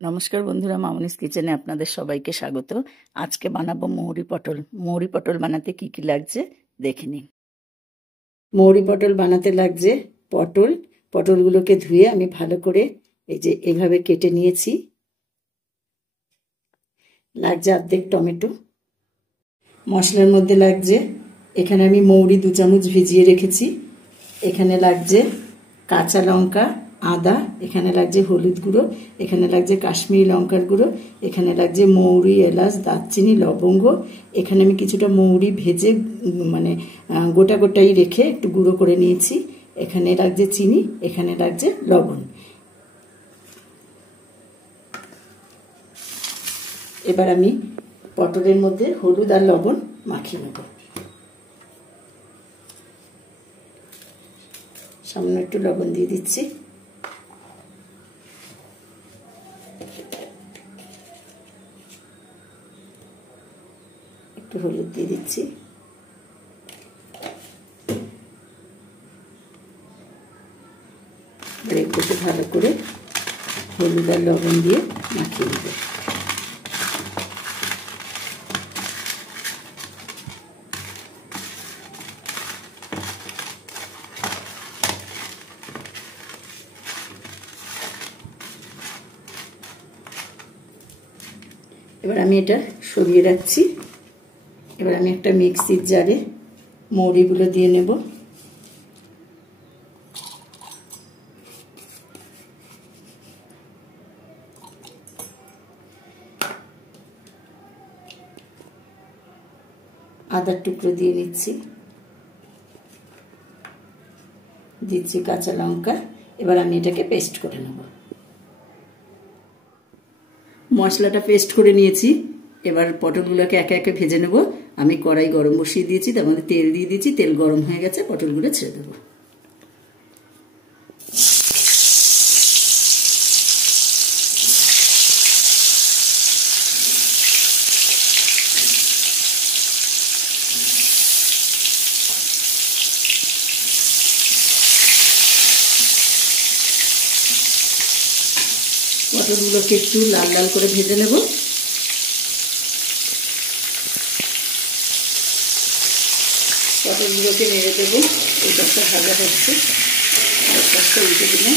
নমস্কার বন্ধুরা, মামনিস কিচেনে আপনাদের সবাইকে স্বাগত। আজকে বানাবো মৌরি পটল। মৌরি পটল বানাতে কি কি লাগছে দেখে নিন। মৌরি পটল বানাতে লাগছে পটল। পটলগুলোকে ধুয়ে আমি ভালো করে এই যে এভাবে কেটে নিয়েছি। লাগছে অর্ধেক টমেটো। মশলার মধ্যে লাগছে, এখানে আমি মৌরি 2 চামচ ভিজিয়ে রেখেছি। এখানে লাগছে কাঁচা লঙ্কা, আদা, এখানে লাগছে হলুদ গুঁড়ো, এখানে লাগছে কাশ্মীরি লঙ্কার গুঁড়ো, এখানে লাগছে মৌরি, এলাচ, দারচিনি, লবঙ্গ। এখানে আমি কিছুটা মৌরি ভেজে মানে গোটা গোটাই রেখে একটু গুঁড়ো করে নিয়েছি। এখানে লাগছে চিনি, এখানে লাগছে লবণ। এবার আমি পটলের মধ্যে হলুদ আর লবণ মাখিয়ে নেব। সামান্য একটু লবণ দিয়ে দিচ্ছি। একটু হলুদ দিয়ে দিচ্ছি। এগুলোকে ভালো করে হলুদ আর লবণ দিয়ে মাখিয়ে নেব। এবার আমি এটা সরিয়ে রাখছি। এবার আমি একটা মিক্সির জারে মৌরিগুলো দিয়ে নেব। আদার টুকরো দিয়ে নিচ্ছি, দিচ্ছি কাঁচা লঙ্কা। এবার আমি এটাকে পেস্ট করে নেব। মশলাটা পেস্ট করে নিয়েছি। এবার পটলগুলোকে একে একে ভেজে নেব। আমি কড়াই গরম বসিয়ে দিয়েছি, তার মধ্যে তেল দিয়ে দিয়েছি। তেল গরম হয়ে গেছে, পটলগুলো ছেড়ে দেবো। পটলগুলোকে একটু লাল লাল করে ভেজে নেব। পটলগুলোকে নেড়ে দেবো। এই পাশটা ভাজা হচ্ছে, আর পাশটা উল্টে দিলাম।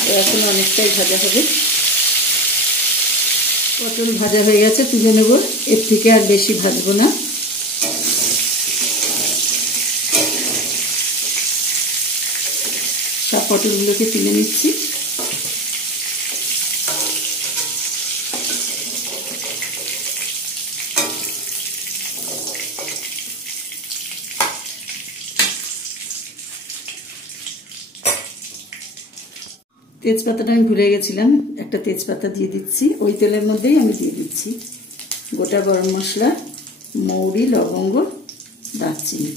আর এখন অনেকটাই ভাজা হবে। পটল ভাজা হয়ে গেছে, তুলে নেব। এর থেকে আর বেশি ভাজবো না। সব পটলগুলোকে তুলে নিচ্ছি। তেজপাতাটা আমি ভুলে গেছিলাম, একটা তেজপাতা দিয়ে দিচ্ছি। ওই তেলের মধ্যেই আমি দিয়ে দিচ্ছি গোটা গরম মশলা, মৌরি, লবঙ্গ, দারচিনি।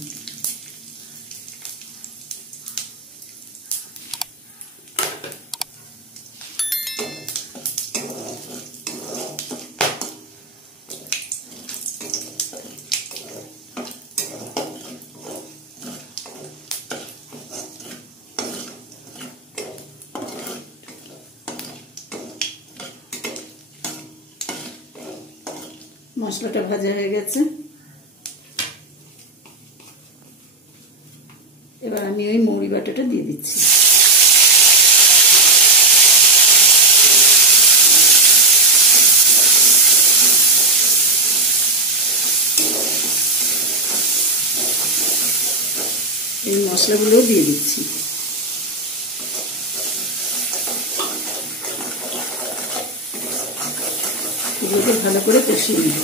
মশলাটা ভাজা হয়ে গেছে। এবার আমি ওই মৌরি বাটাটা দিয়ে দিচ্ছি। এই মশলাগুলো দিয়ে দিচ্ছি। এগুলোকে ভালো করে কষিয়ে নেব।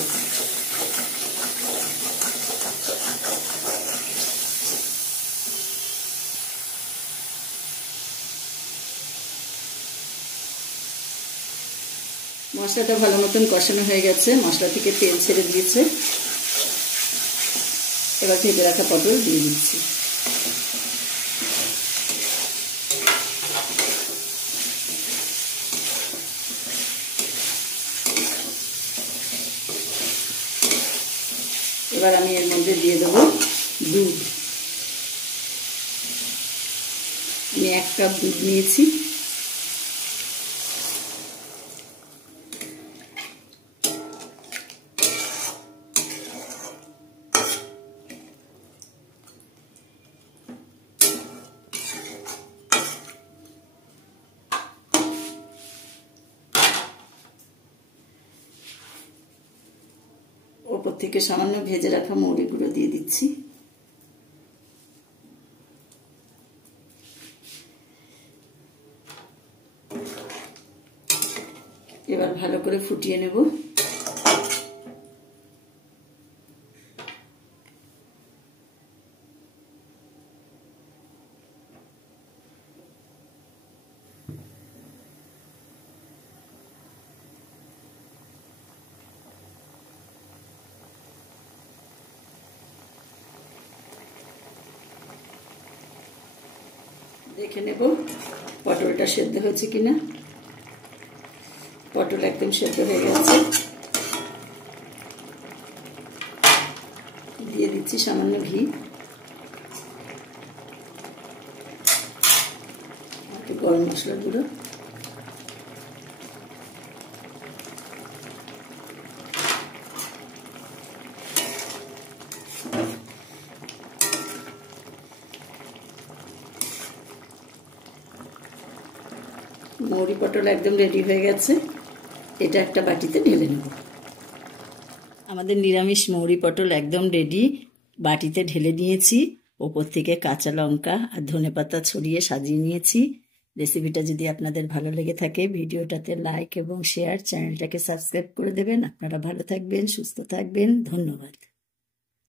মশলাটা ভালো মতন কষানো হয়ে গেছে, মশলা থেকে তেল ছেড়ে দিয়েছে। এবার ভেজে রাখা পটল দিয়ে দিচ্ছি। এবার আমি এর মধ্যে দিয়ে দেবো দুধ। আমি 1 কাপ দুধ নিয়েছি। ওপর থেকে সামান্য ভেজে রাখা মৌরি গুঁড়ো দিয়ে দিচ্ছি। এবার ভালো করে ফুটিয়ে নেব। দেখে নেব পটলটা সেদ্ধ হয়েছে কিনা। পটল একদম সেদ্ধ হয়ে গেছে। দিয়ে দিচ্ছি সামান্য ঘি, একটু গরম মশলা গুঁড়ো, মৌরি পটল একদম রেডি হয়ে গেছে। এটা একটা বাটিতে ঢেলে নেব। আমাদের নিরামিষ মৌরি পটল একদম রেডি। বাটিতে ঢেলে নিয়েছি। ওপর থেকে কাঁচা লঙ্কা আর ধনেপাতা ছড়িয়ে সাজিয়ে নিয়েছি। রেসিপিটা যদি আপনাদের ভালো লেগে থাকে ভিডিওটাতে লাইক এবং শেয়ার, চ্যানেলটাকে সাবস্ক্রাইব করে দেবেন। আপনারা ভালো থাকবেন, সুস্থ থাকবেন। ধন্যবাদ।